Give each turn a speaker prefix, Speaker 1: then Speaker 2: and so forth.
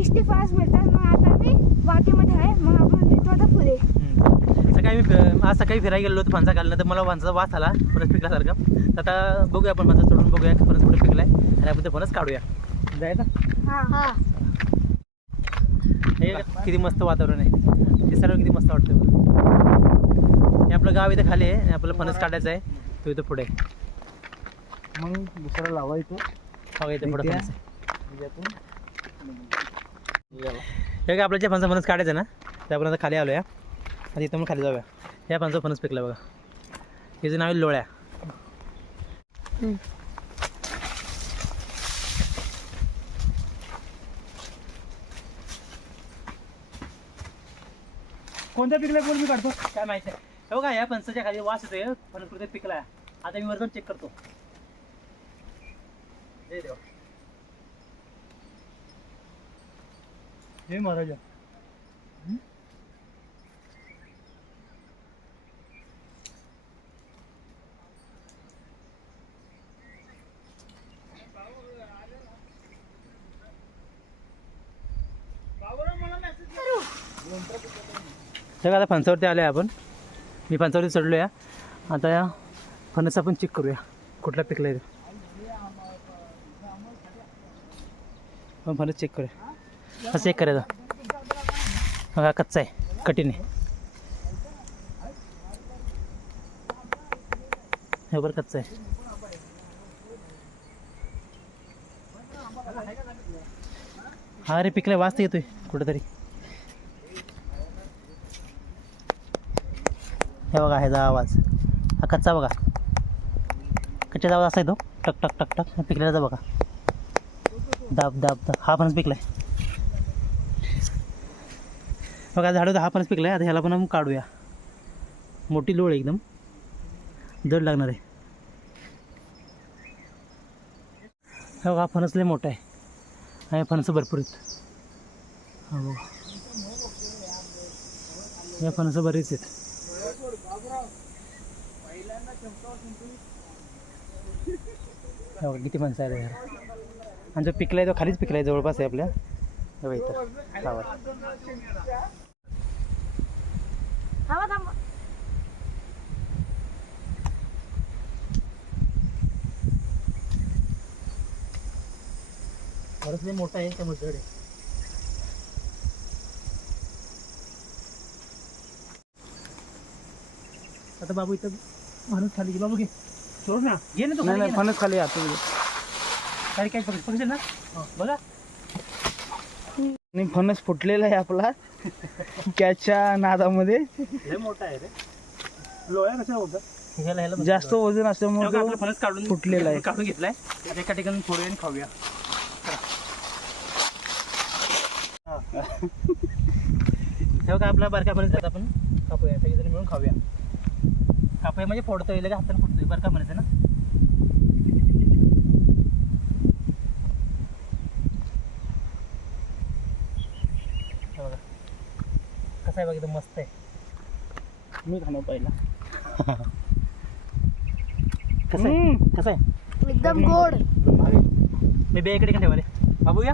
Speaker 1: Tasty fast मिळतात. मग आता मी वाटेमध्ये आहे. मग आपण घेतो आता फुले.
Speaker 2: सकाळी मी आज सकाळी फिरायला गेलो होतो फणसा काढला तर मला फणसाचा वास आला फणस पिकल्यासारखा. तर आता बघूया आपण फणसा सोडून बघूया की फणस कुठे पिकलाय. आणि आपण ते फणस काढूया. जायचं
Speaker 1: हा. हा.
Speaker 2: हे किती मस्त वातावरण आहे. दिसायला किती मस्त वाटतं. हे आपलं गाव इथे खाली आहे. आणि आपल्याला फणस काढायचं आहे. तो इथं पुढे.
Speaker 3: मग दुसरा लावायचं
Speaker 2: बघा इथे पुढे
Speaker 3: इथे?
Speaker 2: फणस आहे
Speaker 3: यातून
Speaker 2: हे काय आपल्या जे फणसा फणस काढायचं ना ते आपण आता खाली आलो या आता इथं मग खाली जाऊया. या फणसा फणस पिकला बघा. याचं नाव आहे लोळ्या. कोणत्या पिकला बोल मी काढतो? काय माहिती आहे हे बघा या फणसाच्या खाली वास येतोय फणस कुठे पिकला आता मी वर जाऊन चेक करतो. जय देवा. हे महाराजा. सगळं आता फणसावरती आलो आपण. मी फणसावरती चढलो या आता या फणस आपण चेक करूया. कुठला पिकला आहे तो. फणस चेक करूया. असं एक करायचा. हा कच्चा आहे. कठीण आहे. हे बरं कच्चा आहे. हा रे पिकलाय. वाजता येतोय कुठेतरी. हे बघा ह्याचा आवाज. हा कच्चा बघा. कच्च्याचा आवाज असा येतो. टक टक टक टक. पिकल्याचा बघा. दाब दाब दाब. हा पण पिकलाय. बघा झाडं दहा पन्नास फणस आहे आता ह्याला पण आपण काढूया. मोठी लोळ आहे एकदम. जड लागणार आहे. हे बघा हा फणस लय मोठा आहे. आणि फणस भरपूर आहेत. हा बघा. या फणस बरेच आहेत. किती फणसं आहे आमचं पिकलाय तो खालीच पिकलाय जवळपास आहे आपल्या. इथं.
Speaker 1: थांबा थांबा.
Speaker 2: फणस लय मोठा आहे त्यामुळे जड आहे. आता बाबू इथं माणूस खाली बाबू घे. सोड ना. घे ना तो
Speaker 3: नाही
Speaker 2: खाली
Speaker 3: नाही
Speaker 2: घे ना.
Speaker 3: फणस खाली आतो
Speaker 2: खाली काय पकड. पकडशील ना? हो, बघा
Speaker 3: आणि फणस फुटलेला आहे आपला. त्याच्या नादामध्ये.
Speaker 2: लय मोठा आहे रे. लोळ्या कशा होतात? ह्याला ह्याला
Speaker 3: जास्त वजन असल्यामुळे
Speaker 2: फणस काढून
Speaker 3: फुटलेला आहे.
Speaker 2: काढून घेतलाय. एका ठिकाणी आणि खाऊया. हे बघा आपला बारका फणस आपण कापूया. सगळेजण मिळून खाऊया. कापूया म्हणजे फोडतोय लगे हाताने फुटतोय. बारका फणस आहे ना? कसा आहे बघा एकदम मस्त आहे.
Speaker 3: मी खाणं पहिला.
Speaker 2: कसं आहे? कसं आहे?
Speaker 1: एकदम गोड.
Speaker 2: मी बे इकडे ठेवा रे बाबू या.